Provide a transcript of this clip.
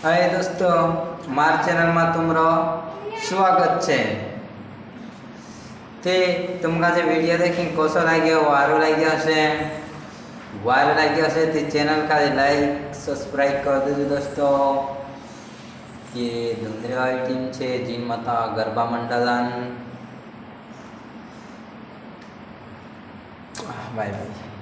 हाय दोस्तों, मार चैनल में तुमरो स्वागत है। ते तुमका जो वीडियो देखी कसो लगे वारो लगे से ते चैनल का लाइक सब्सक्राइब कर दीजिए दोस्तों। ये धुंधरे वाली टीम है जीन माता गरबा मंडलन। Bye bye.